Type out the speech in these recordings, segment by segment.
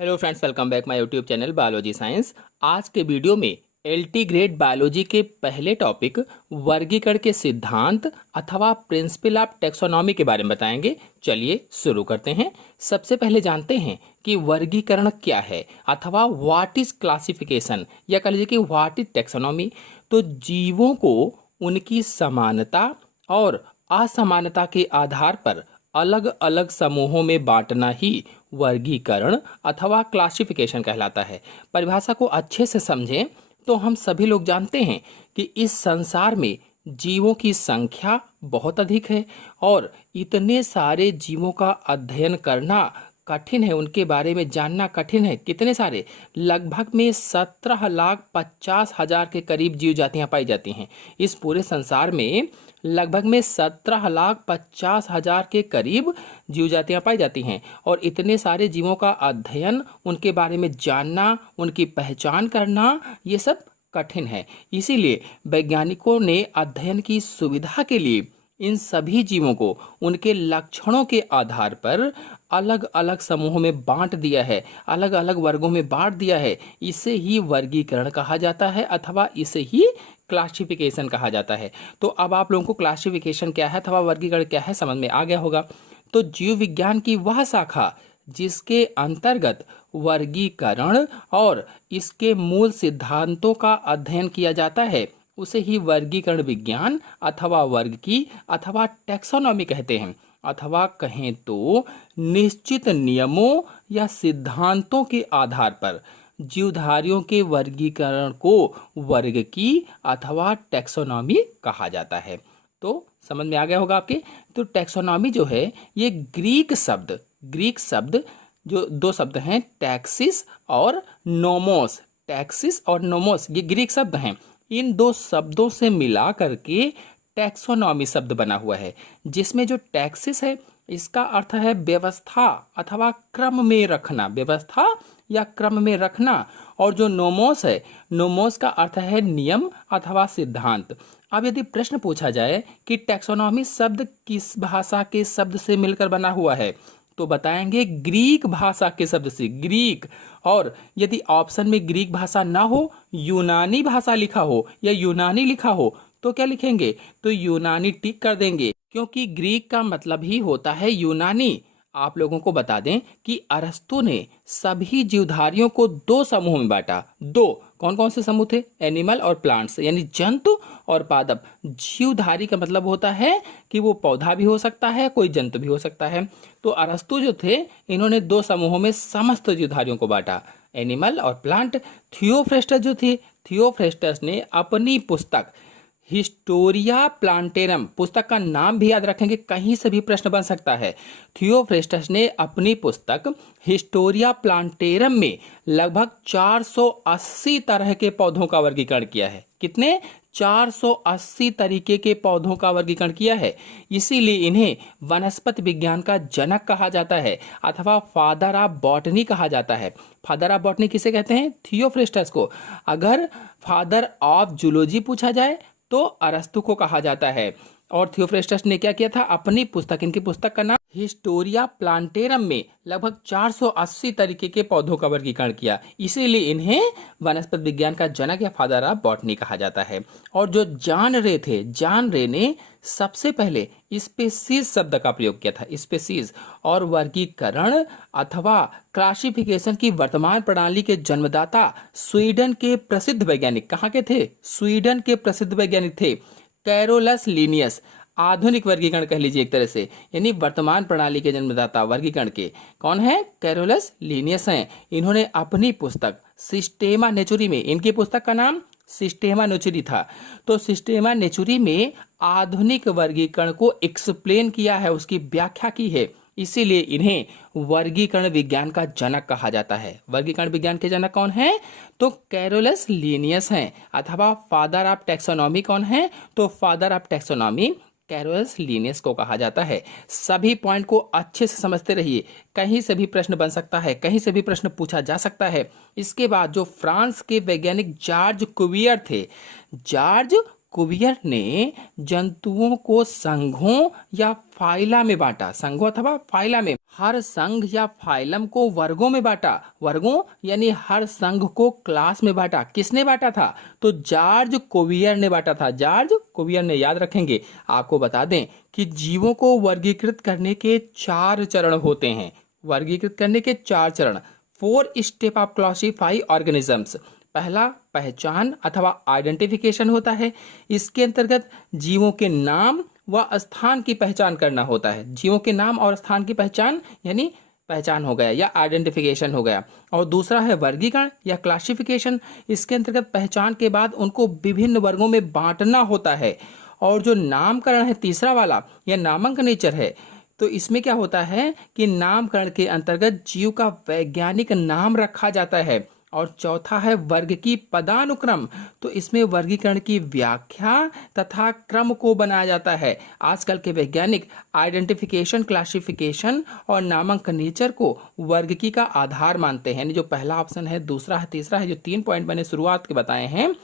Hello friends, welcome back my YouTube channel biology science. आज के video में LT grade biology के पहले टॉपिक वर्गीकरण के सिद्धांत अथवा प्रिंसिपल ऑफ टेक्सोनॉमी के बारे में बताएंगे। चलिए शुरू करते हैं। सबसे पहले जानते हैं कि वर्गीकरण क्या है अथवा व्हाट इज क्लासिफिकेशन, या कह लीजिए कि व्हाट इज टेक्सोनॉमी। तो जीवों को उनकी समानता और असमानता के आधार पर अलग अलग समूहों में बांटना ही वर्गीकरण अथवा क्लासिफिकेशन कहलाता है। परिभाषा को अच्छे से समझें तो हम सभी लोग जानते हैं कि इस संसार में जीवों की संख्या बहुत अधिक है और इतने सारे जीवों का अध्ययन करना कठिन है, उनके बारे में जानना कठिन है। कितने सारे? लगभग में 17,50,000 के करीब जीव जातियां पाई जाती हैं। इस पूरे संसार में लगभग में 17,50,000 के करीब जीव जातियां पाई जाती हैं और इतने सारे जीवों का अध्ययन, उनके बारे में जानना, उनकी पहचान करना, ये सब कठिन है। इसीलिए वैज्ञानिकों ने अध्ययन की सुविधा के लिए इन सभी जीवों को उनके लक्षणों के आधार पर अलग अलग समूहों में बांट दिया है, अलग अलग वर्गों में बांट दिया है। इसे ही वर्गीकरण कहा जाता है अथवा इसे ही क्लासिफिकेशन कहा जाता है। तो अब आप लोगों को क्लासिफिकेशन क्या है अथवा वर्गीकरण क्या है समझ में आ गया होगा। तो जीव विज्ञान की वह शाखा जिसके अंतर्गत वर्गीकरण और इसके मूल सिद्धांतों का अध्ययन किया जाता है उसे ही वर्गीकरण विज्ञान अथवा वर्ग की अथवा टैक्सोनॉमी कहते हैं। अथवा कहें तो निश्चित नियमों या सिद्धांतों के आधार पर जीवधारियों के वर्गीकरण को वर्ग की अथवा टैक्सोनॉमी कहा जाता है। तो समझ में आ गया होगा आपके। तो टैक्सोनॉमी जो है ये ग्रीक शब्द जो दो शब्द हैं, टैक्सिस और नोमोस। टैक्सिस और नोमोस ये ग्रीक शब्द हैं। इन दो शब्दों से मिला करके टैक्सोनॉमी शब्द बना हुआ है, जिसमें जो टैक्सिस है इसका अर्थ है व्यवस्था अथवा क्रम में रखना, व्यवस्था या क्रम में रखना। और जो नोमोस है, नोमोस का अर्थ है नियम अथवा सिद्धांत। अब यदि प्रश्न पूछा जाए कि टैक्सोनॉमी शब्द किस भाषा के शब्द से मिलकर बना हुआ है, तो बताएंगे ग्रीक भाषा के शब्द से, ग्रीक। और यदि ऑप्शन में ग्रीक भाषा ना हो, यूनानी भाषा लिखा हो या यूनानी लिखा हो, तो क्या लिखेंगे? तो यूनानी टिक कर देंगे, क्योंकि ग्रीक का मतलब ही होता है यूनानी। आप लोगों को बता दें कि अरस्तु ने सभी जीवधारियों को दो समूह में बांटा। दो कौन कौन से समूह थे? एनिमल और प्लांट्स, यानी जंतु और पादप। जीवधारी का मतलब होता है कि वो पौधा भी हो सकता है, कोई जंतु भी हो सकता है। तो अरस्तु जो थे इन्होंने दो समूहों में समस्त जीवधारियों को बांटा, एनिमल और प्लांट। थियोफ्रेस्टस जो थे, थियोफ्रेस्टस ने अपनी पुस्तक हिस्टोरिया प्लांटेरम, पुस्तक का नाम भी याद रखेंगे, कहीं से भी प्रश्न बन सकता है। थियोफ्रेस्टस ने अपनी पुस्तक हिस्टोरिया प्लांटेरम में लगभग 480 तरह के पौधों का वर्गीकरण किया है। कितने? 480 तरीके के पौधों का वर्गीकरण किया है। इसीलिए इन्हें वनस्पति विज्ञान का जनक कहा जाता है अथवा फादर ऑफ बॉटनी कहा जाता है। फादर ऑफ बॉटनी किसे कहते हैं? थियोफ्रेस्टस को। अगर फादर ऑफ जूलॉजी पूछा जाए तो अरस्तु को कहा जाता है। और थियोफ्रेस्टस ने क्या किया था? अपनी पुस्तक, इनकी पुस्तक का नाम हिस्टोरिया प्लांटेरम में लगभग 480 तरीके के पौधों का वर्गीकरण किया। इसीलिए इन्हें वनस्पति विज्ञान का जनक या फादर ऑफ बॉटनी कहा जाता है। और जो जॉन रे थे, जॉन रे ने सबसे पहले स्पेसीज शब्द का प्रयोग किया था, स्पेसीज। और वर्गीकरण अथवा क्लासिफिकेशन की वर्तमान प्रणाली के जन्मदाता स्वीडन के प्रसिद्ध वैज्ञानिक, कहाँ के थे? स्वीडन के प्रसिद्ध वैज्ञानिक थे कैरोलस लीनियस। आधुनिक वर्गीकरण कह लीजिए एक तरह से, यानी वर्तमान प्रणाली के जन्मदाता वर्गीकरण के कौन है? कैरोलस लीनियस हैं। इन्होंने अपनी पुस्तक सिस्टेमा नेचुरी में, इनकी पुस्तक का नाम सिस्टेमा नेचुरी था, तो सिस्टेमा नेचुरी में आधुनिक वर्गीकरण को एक्सप्लेन किया है, उसकी व्याख्या की है। इसीलिए इन्हें वर्गीकरण विज्ञान का जनक कहा जाता है। वर्गीकरण विज्ञान के जनक कौन है? तो कैरोलस लीनियस हैं। अथवा फादर ऑफ टैक्सोनॉमी कौन है? तो father of taxonomy Carolus Linnaeus को कहा जाता है। सभी पॉइंट को अच्छे से समझते रहिए, कहीं से भी प्रश्न बन सकता है, कहीं से भी प्रश्न पूछा जा सकता है। इसके बाद जो फ्रांस के वैज्ञानिक जॉर्ज कुवियर थे, जॉर्ज कुवियर ने जंतुओं को संघों या फाइला में बांटा। संघों अथवा फाइला में, हर संघ या फाइलम को वर्गों में बांटा। वर्गों यानी हर संघ को क्लास में बांटा। किसने बांटा था? तो जॉर्ज कुवियर ने बांटा था। जॉर्ज कुवियर ने। याद रखेंगे। आपको बता दें कि जीवों को वर्गीकृत करने के 4 चरण होते हैं। वर्गीकृत करने के 4 चरण। 4 स्टेप ऑफ क्लासिफाई ऑर्गेनिजम्स। पहला पहचान अथवा आइडेंटिफिकेशन होता है। इसके अंतर्गत जीवों के नाम व स्थान की पहचान करना होता है। जीवों के नाम और स्थान की पहचान यानी पहचान हो गया या आइडेंटिफिकेशन हो गया। और दूसरा है वर्गीकरण या क्लासिफिकेशन। इसके अंतर्गत पहचान के बाद उनको विभिन्न वर्गों में बांटना होता है। और जो नामकरण है तीसरा वाला, यह नामक नेचर है। तो इसमें क्या होता है कि नामकरण के अंतर्गत जीव का वैज्ञानिक नाम रखा जाता है। और चौथा है वर्ग की पदानुक्रम। तो इसमें वर्गीकरण की व्याख्या तथा क्रम को बनाया जाता है। आजकल के वैज्ञानिक आइडेंटिफिकेशन, क्लासिफिकेशन और नामक नेचर को वर्गीकरण का आधार मानते हैं। यानी जो पहला ऑप्शन है, दूसरा है, तीसरा है, जो 3 पॉइंट मैंने शुरुआत के बताए हैं,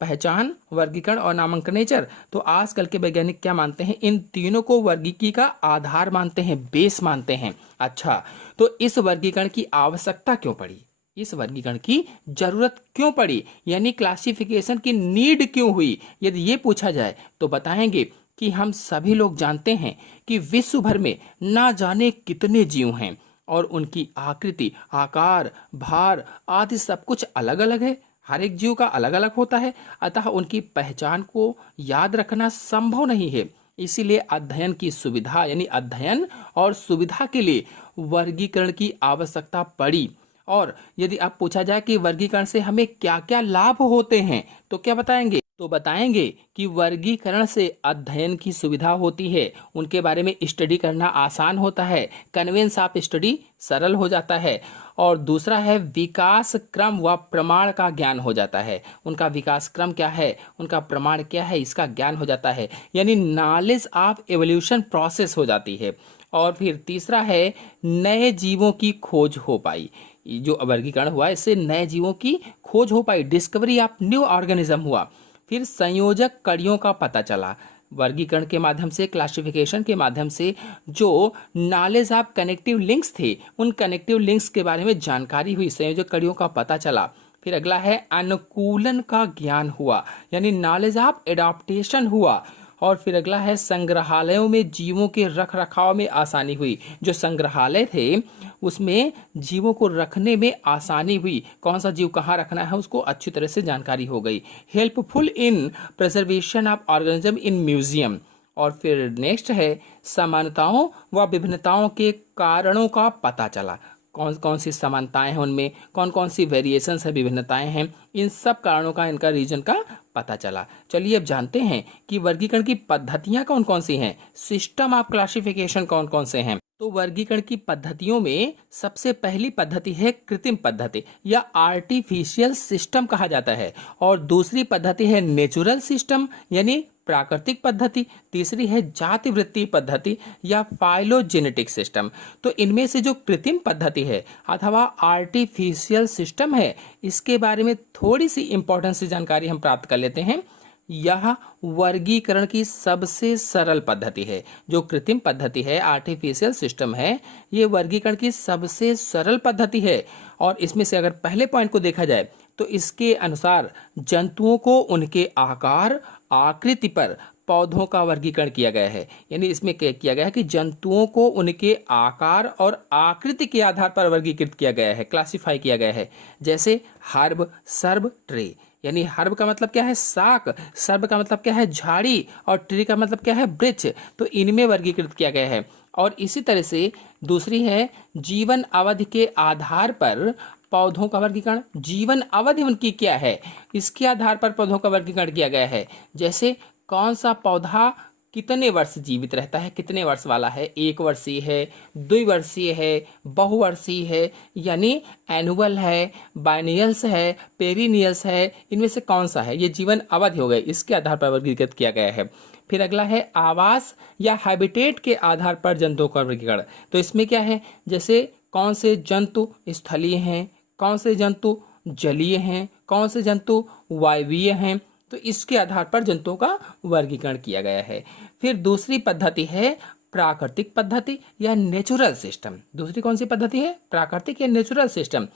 पहचान, वर्गीकरण और नामक नेचर, तो आजकल के वैज्ञानिक क्या मानते हैं? इन तीनों को वर्गीकरण का आधार मानते हैं, बेस मानते हैं। अच्छा, तो इस वर्गीकरण की आवश्यकता क्यों पड़ी? इस वर्गीकरण की जरूरत क्यों पड़ी? यानी क्लासिफिकेशन की नीड क्यों हुई? यदि ये पूछा जाए तो बताएंगे कि हम सभी लोग जानते हैं कि विश्व भर में ना जाने कितने जीव हैं और उनकी आकृति, आकार, भार आदि सब कुछ अलग अलग है। हर एक जीव का अलग अलग होता है, अतः उनकी पहचान को याद रखना संभव नहीं है। इसीलिए अध्ययन की सुविधा यानी अध्ययन और सुविधा के लिए वर्गीकरण की आवश्यकता पड़ी। और यदि आप पूछा जाए कि वर्गीकरण से हमें क्या क्या लाभ होते हैं तो क्या बताएंगे? तो बताएंगे कि वर्गीकरण से अध्ययन की सुविधा होती है, उनके बारे में स्टडी करना आसान होता है, कन्वेंस ऑफ स्टडी सरल हो जाता है। और दूसरा है विकास क्रम व प्रमाण का ज्ञान हो जाता है। उनका विकास क्रम क्या है, उनका प्रमाण क्या है, इसका ज्ञान हो जाता है। यानी नॉलेज ऑफ एवोल्यूशन प्रोसेस हो जाती है। और फिर तीसरा है नए जीवों की खोज हो पाई। जो वर्गीकरण हुआ इससे नए जीवों की खोज हो पाई, डिस्कवरी ऑफ न्यू ऑर्गेनिज्म हुआ। फिर संयोजक कड़ियों का पता चला। वर्गीकरण के माध्यम से, क्लासिफिकेशन के माध्यम से जो नॉलेज ऑफ कनेक्टिव लिंक्स थे, उन कनेक्टिव लिंक्स के बारे में जानकारी हुई, संयोजक कड़ियों का पता चला। फिर अगला है अनुकूलन का ज्ञान हुआ, यानी नॉलेज ऑफ एडाप्टेशन हुआ। और फिर अगला है संग्रहालयों में जीवों के रख रखाव में आसानी हुई। जो संग्रहालय थे उसमें जीवों को रखने में आसानी हुई, कौन सा जीव कहाँ रखना है उसको अच्छी तरह से जानकारी हो गई। Helpful in preservation of organism in museum. और फिर नेक्स्ट है समानताओं व विभिन्नताओं के कारणों का पता चला। कौन कौन सी समानताएं हैं उनमें, कौन कौन सी वेरिएशंस है, विभिन्नताएं हैं, इन सब कारणों का, इनका रीजन का पता चला। चलिए अब जानते हैं कि वर्गीकरण की पद्धतियां कौन कौन सी हैं, सिस्टम ऑफ क्लासिफिकेशन कौन कौन से हैं। तो वर्गीकरण की पद्धतियों में सबसे पहली पद्धति है कृत्रिम पद्धति या आर्टिफिशियल सिस्टम कहा जाता है। और दूसरी पद्धति है नेचुरल सिस्टम यानी प्राकृतिक पद्धति। तीसरी है जातिवृत्तीय पद्धति या फाइलोजेनेटिक सिस्टम। तो इनमें से जो कृत्रिम पद्धति है अथवा आर्टिफिशियल सिस्टम है, इसके बारे में थोड़ी सी इंपॉर्टेंट सी जानकारी हम प्राप्त कर लेते हैं। यह वर्गीकरण की सबसे सरल पद्धति है। जो कृत्रिम पद्धति है, आर्टिफिशियल सिस्टम है, ये वर्गीकरण की सबसे सरल पद्धति है। और इसमें से अगर पहले पॉइंट को देखा जाए तो इसके अनुसार जंतुओं को उनके आकार, आकृति पर पौधों का वर्गीकरण किया गया है। यानी इसमें क्या किया गया है कि जंतुओं को उनके आकार और आकृति के आधार पर वर्गीकृत किया गया है, क्लासिफाई किया गया है। जैसे हर्ब, सर्ब, ट्रे। यानी हर्ब का मतलब क्या है? शाक। सर्ब का मतलब क्या है? झाड़ी। और ट्री का मतलब क्या है? वृक्ष। तो इनमें वर्गीकृत किया गया है। और इसी तरह से दूसरी है जीवन अवधि के आधार पर पौधों का वर्गीकरण। जीवन अवधि उनकी क्या है, इसके आधार पर पौधों का वर्गीकरण किया गया है। जैसे कौन सा पौधा कितने वर्ष जीवित रहता है, कितने वर्ष वाला है, 1 वर्षीय है, 2 वर्षीय है, बहुवर्षीय है, यानी एनुअल है, बाइनियल्स है, पेरिनियल्स है, इनमें से कौन सा है, ये जीवन अवधि हो गए, इसके आधार पर वर्गीकृत किया गया है। फिर अगला है आवास या हैबिटेट के आधार पर जंतुओं का वर्गीकरण। तो इसमें क्या है, जैसे कौन से जंतु स्थलीय हैं, कौन से जंतु जलीय हैं, कौन से जंतु वायवीय हैं, तो इसके आधार पर जंतुओं का वर्गीकरण किया गया है। फिर दूसरी पद्धति है प्राकृतिक पद्धति या नेचुरल सिस्टम। दूसरी कौन सी पद्धति है? प्राकृतिक या नेचुरल सिस्टम।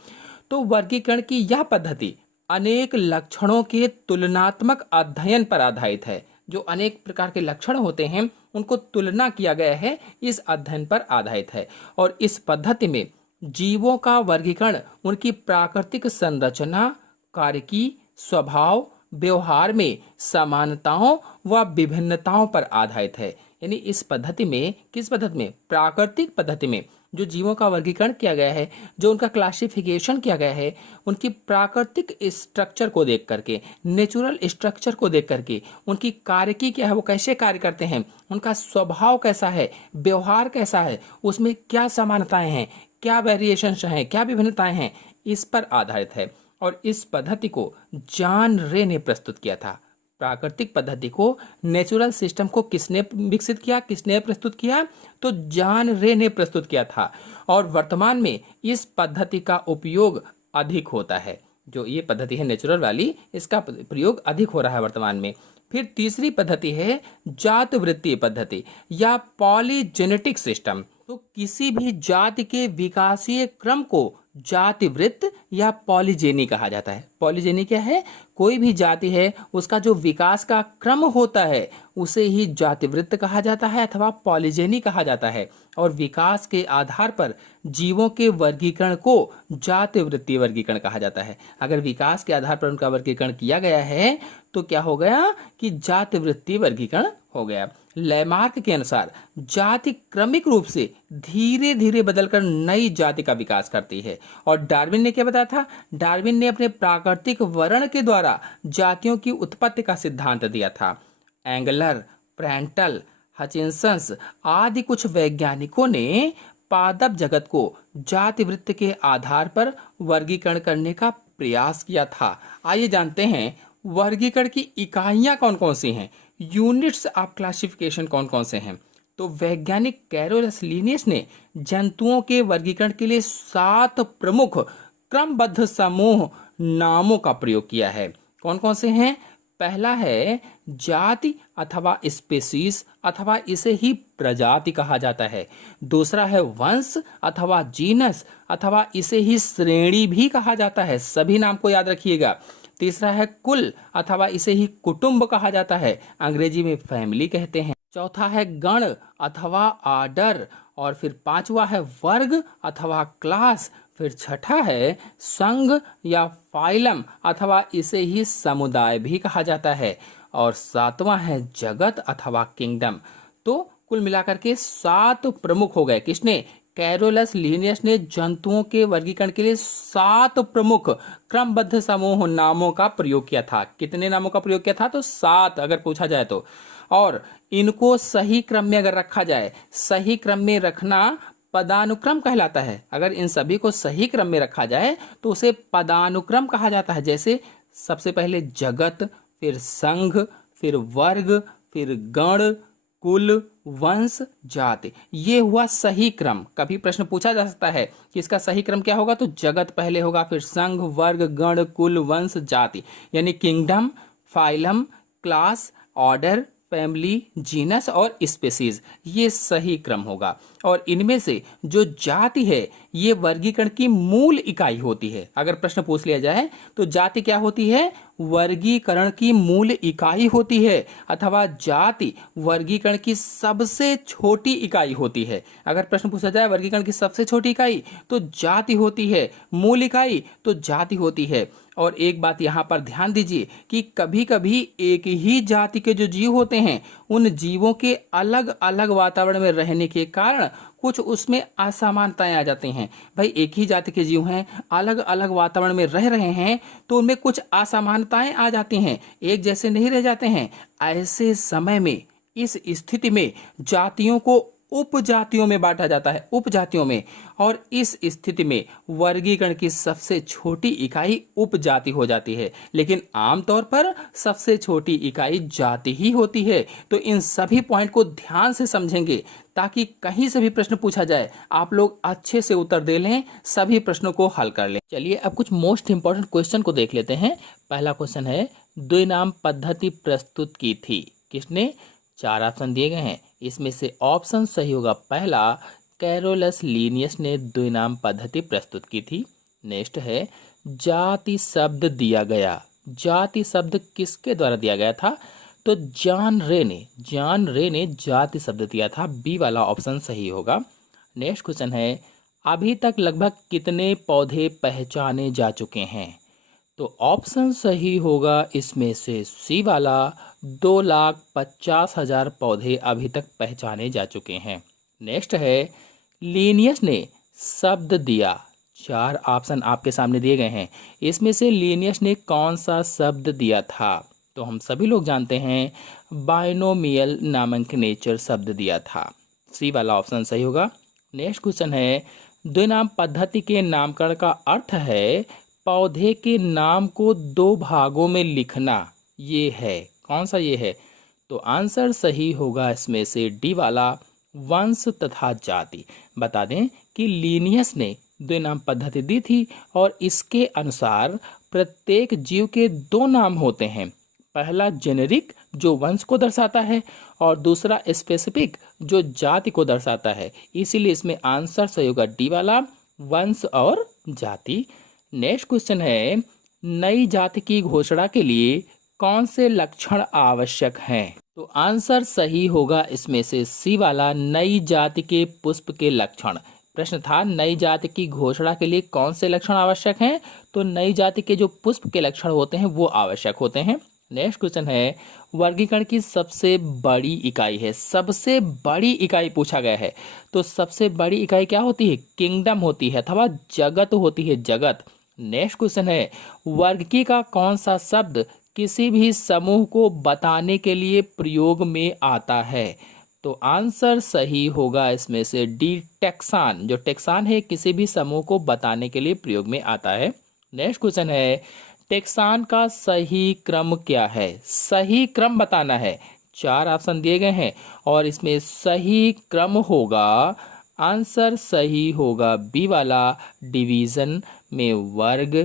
तो वर्गीकरण की यह पद्धति अनेक लक्षणों के तुलनात्मक अध्ययन पर आधारित है। जो अनेक प्रकार के लक्षण होते हैं उनको तुलना किया गया है, इस अध्ययन पर आधारित है। और इस पद्धति में जीवों का वर्गीकरण उनकी प्राकृतिक संरचना, कार्यकी, स्वभाव, व्यवहार में समानताओं व विभिन्नताओं पर आधारित है। यानी इस पद्धति में, किस पद्धति में? प्राकृतिक पद्धति में जो जीवों का वर्गीकरण किया गया है, जो उनका क्लासिफिकेशन किया गया है, उनकी प्राकृतिक स्ट्रक्चर को देख करके, नेचुरल स्ट्रक्चर को देख करके, उनकी कार्यकी क्या है, वो कैसे कार्य करते हैं, उनका स्वभाव कैसा है, व्यवहार कैसा है, उसमें क्या समानताएं हैं, क्या वेरिएशंस हैं, क्या विभिन्नताएं हैं, इस पर आधारित है। और इस पद्धति को जॉन रे ने प्रस्तुत किया था। प्राकृतिक पद्धति को, नेचुरल सिस्टम को किसने विकसित किया, किसने प्रस्तुत किया? तो जॉन रे ने प्रस्तुत किया था। और वर्तमान में इस पद्धति का उपयोग अधिक होता है। जो ये पद्धति है नेचुरल वाली, इसका प्रयोग अधिक हो रहा है वर्तमान में। फिर तीसरी पद्धति है जातवृत्तीय पद्धति या पॉलीजेनेटिक सिस्टम। तो किसी भी जाति के विकासीय क्रम को जातिवृत्त या पॉलीजेनी कहा जाता है। पॉलीजेनी क्या है? कोई भी जाति है उसका जो विकास का क्रम होता है उसे ही जातिवृत्त कहा जाता है अथवा पॉलीजेनी कहा जाता है। और विकास के आधार पर जीवों के वर्गीकरण को जातिवृत्तीय वर्गीकरण कहा जाता है। अगर विकास के आधार पर उनका वर्गीकरण किया गया है तो क्या हो गया कि जातिवृत्तीय वर्गीकरण हो गया। लैमार्क के अनुसार जाति क्रमिक रूप से धीरे धीरे बदलकर नई जाति का विकास करती है। और डार्विन ने क्या बताया था? डार्विन ने अपने प्राकृतिक वर्ण के द्वारा जातियों की उत्पत्ति का सिद्धांत दिया था। एंगलर, प्रेंटल, हचिंसंस आदि कुछ वैज्ञानिकों ने पादप जगत को जातिवृत्त के आधार पर वर्गीकरण करने का प्रयास किया था। आइए जानते हैं वर्गीकरण की इकाइयां कौन कौन सी हैं, यूनिट्स ऑफ क्लासिफिकेशन कौन कौन से हैं। तो वैज्ञानिक कैरोलस लिनियस ने जंतुओं के वर्गीकरण के लिए 7 प्रमुख क्रमबद्ध समूह नामों का प्रयोग किया है। कौन कौन से हैं? पहला है जाति अथवा स्पेसीज अथवा इसे ही प्रजाति कहा जाता है। दूसरा है वंश अथवा जीनस अथवा इसे ही श्रेणी भी कहा जाता है। सभी नाम को याद रखिएगा। तीसरा है कुल अथवा इसे ही कुटुंब कहा जाता है, अंग्रेजी में फैमिली कहते हैं। चौथा है गण अथवा आर्डर। और फिर पांचवा है वर्ग अथवा क्लास। फिर छठा है संघ या फाइलम अथवा इसे ही समुदाय भी कहा जाता है। और सातवां है जगत अथवा किंगडम। तो कुल मिलाकर के 7 प्रमुख हो गए। किसने? कैरोलस लिनियस ने जंतुओं के वर्गीकरण के लिए 7 प्रमुख क्रमबद्ध समूह नामों का प्रयोग किया था। कितने नामों का प्रयोग किया था? तो 7 अगर पूछा जाए तो। और इनको सही क्रम में अगर रखा जाए, सही क्रम में रखना पदानुक्रम कहलाता है। अगर इन सभी को सही क्रम में रखा जाए तो उसे पदानुक्रम कहा जाता है। जैसे सबसे पहले जगत, फिर संघ, फिर वर्ग, फिर गण, कुल, वंश, जाति। ये हुआ सही क्रम। कभी प्रश्न पूछा जा सकता है कि इसका सही क्रम क्या होगा, तो जगत पहले होगा, फिर संघ, वर्ग, गण, कुल, वंश, जाति। यानी kingdom, phylum, class, order, family, genus और स्पेसीज, ये सही क्रम होगा। और इनमें से जो जाति है ये वर्गीकरण की मूल इकाई होती है। अगर प्रश्न पूछ लिया जाए तो जाति क्या होती है? वर्गीकरण की मूल इकाई होती है अथवा जाति वर्गीकरण की सबसे छोटी इकाई होती है। अगर प्रश्न पूछा जाए वर्गीकरण की सबसे छोटी इकाई तो जाति होती है, मूल इकाई तो जाति होती है। और एक बात यहाँ पर ध्यान दीजिए कि कभी कभी एक ही जाति के जो जीव होते हैं उन जीवों के अलग अलग वातावरण में रहने के कारण कुछ उसमें असमानताएं आ जाती हैं। भाई एक ही जाति के जीव हैं, अलग अलग वातावरण में रह रहे हैं तो उनमें कुछ असमानताएं आ जाती हैं, एक जैसे नहीं रह जाते हैं। ऐसे समय में, इस स्थिति में जातियों को उपजातियों में बांटा जाता है, उपजातियों में। और इस स्थिति में वर्गीकरण की सबसे छोटी इकाई उपजाति हो जाती है, लेकिन आमतौर पर सबसे छोटी इकाई जाति ही होती है। तो इन सभी पॉइंट को ध्यान से समझेंगे ताकि कहीं से भी प्रश्न पूछा जाए आप लोग अच्छे से उत्तर दे लें, सभी प्रश्नों को हल कर लें। चलिए अब कुछ मोस्ट इंपॉर्टेंट क्वेश्चन को देख लेते हैं। पहला क्वेश्चन है, द्विनाम पद्धति प्रस्तुत की थी किसने? 4 ऑप्शन दिए गए हैं, इसमें से ऑप्शन सही होगा पहला, कैरोलस लीनियस ने द्विनाम पद्धति प्रस्तुत की थी। नेक्स्ट है, जाति शब्द दिया गया, जाति शब्द किसके द्वारा दिया गया था? तो जॉन रे ने जाति शब्द दिया था, बी वाला ऑप्शन सही होगा। नेक्स्ट क्वेश्चन है, अभी तक लगभग कितने पौधे पहचाने जा चुके हैं? तो ऑप्शन सही होगा इसमें से सी वाला, 2,50,000 पौधे अभी तक पहचाने जा चुके हैं। नेक्स्ट है, लीनियस ने शब्द दिया, 4 ऑप्शन आपके सामने दिए गए हैं, इसमें से लीनियस ने कौन सा शब्द दिया था? तो हम सभी लोग जानते हैं बाइनोमियल नॉमेनक्लेचर शब्द दिया था, सी वाला ऑप्शन सही होगा। नेक्स्ट क्वेश्चन है, द्विनाम पद्धति के नामकरण का अर्थ है पौधे के नाम को 2 भागों में लिखना, ये है, कौन सा ये है? तो आंसर सही होगा इसमें से डी वाला, वंश तथा जाति। बता दें कि लीनियस ने द्विनाम पद्धति दी थी और इसके अनुसार प्रत्येक जीव के 2 नाम होते हैं, पहला जेनेरिक जो वंश को दर्शाता है और दूसरा स्पेसिफिक जो जाति को दर्शाता है, इसीलिए इसमें आंसर सही होगा डी वाला, वंश और जाति। नेक्स्ट क्वेश्चन है, नई जाति की घोषणा के लिए कौन से लक्षण आवश्यक हैं? तो आंसर सही होगा इसमें से सी वाला, नई जाति के पुष्प के लक्षण। प्रश्न था नई जाति की घोषणा के लिए कौन से लक्षण आवश्यक हैं? तो नई जाति के जो पुष्प के लक्षण होते हैं वो आवश्यक होते हैं। नेक्स्ट क्वेश्चन है, वर्गीकरण की सबसे बड़ी इकाई है, सबसे बड़ी इकाई पूछा गया है। तो सबसे बड़ी इकाई क्या होती है? किंगडम होती है अथवा जगत होती है, जगत। नेक्स्ट क्वेश्चन है, वर्गीकरण का कौन सा शब्द किसी भी समूह को बताने के लिए प्रयोग में आता है? तो आंसर सही होगा इसमें से डी, टेक्सान। जो टेक्सान है किसी भी समूह को बताने के लिए प्रयोग में आता है। नेक्स्ट क्वेश्चन है, टेक्सान का सही क्रम क्या है? सही क्रम बताना है, 4 ऑप्शन दिए गए हैं और इसमें सही क्रम होगा, आंसर सही होगा बी वाला, डिवीजन में वर्ग,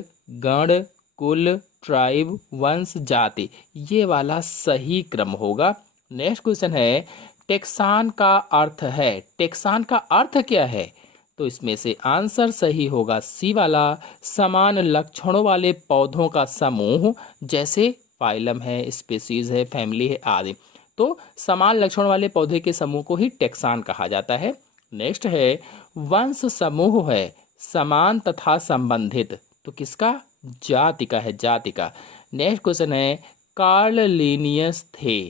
गण, कुल, ट्राइब, वंश, जाति, ये वाला सही क्रम होगा। नेक्स्ट क्वेश्चन है, टेक्सान का अर्थ है, टेक्सान का अर्थ क्या है? तो इसमें से आंसर सही होगा सी वाला, समान लक्षणों वाले पौधों का समूह, जैसे फाइलम है, स्पीसीज है, फैमिली है आदि। तो समान लक्षण वाले पौधे के समूह को ही टेक्सान कहा जाता है। नेक्स्ट है, वंश समूह है समान तथा संबंधित, तो किसका? जाति का है, जाति का। नेक्स्ट क्वेश्चन है, कार्ल लीनियस थे,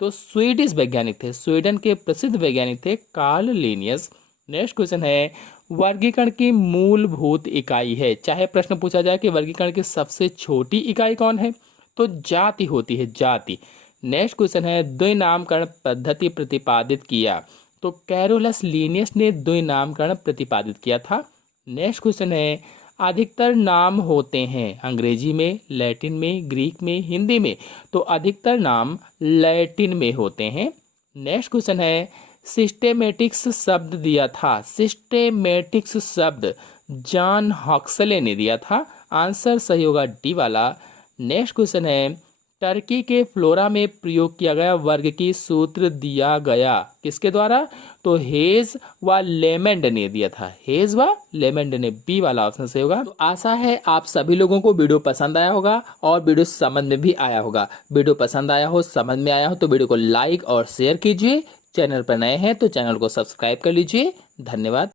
तो स्वीडिश वैज्ञानिक थे, स्वीडन के प्रसिद्ध वैज्ञानिक थे कार्ल लीनियस। नेक्स्ट क्वेश्चन है, वर्गीकरण की मूलभूत इकाई है, चाहे प्रश्न पूछा जाए कि वर्गीकरण की सबसे छोटी इकाई कौन है, तो जाति होती है, जाति। नेक्स्ट क्वेश्चन है, द्विनामकरण पद्धति प्रतिपादित किया, तो कैरोलस लीनियस ने द्विनामकरण प्रतिपादित किया था। नेक्स्ट क्वेश्चन है, अधिकतर नाम होते हैं अंग्रेजी में, लैटिन में, ग्रीक में, हिंदी में, तो अधिकतर नाम लैटिन में होते हैं। नेक्स्ट क्वेश्चन है, सिस्टेमेटिक्स शब्द दिया था, सिस्टेमेटिक्स शब्द जॉन हक्सले ने दिया था, आंसर सही होगा डी वाला। नेक्स्ट क्वेश्चन है, टर्की के फ्लोरा में प्रयोग किया गया वर्ग की सूत्र दिया गया किसके द्वारा? तो हेज व लेमंड ने दिया था, हेज व लेमंड ने, बी वाला ऑप्शन सही होगा। तो आशा है आप सभी लोगों को वीडियो पसंद आया होगा और वीडियो समझ में भी आया होगा। वीडियो पसंद आया हो, समझ में आया हो तो वीडियो को लाइक और शेयर कीजिए। चैनल पर नए हैं तो चैनल को सब्सक्राइब कर लीजिए। धन्यवाद।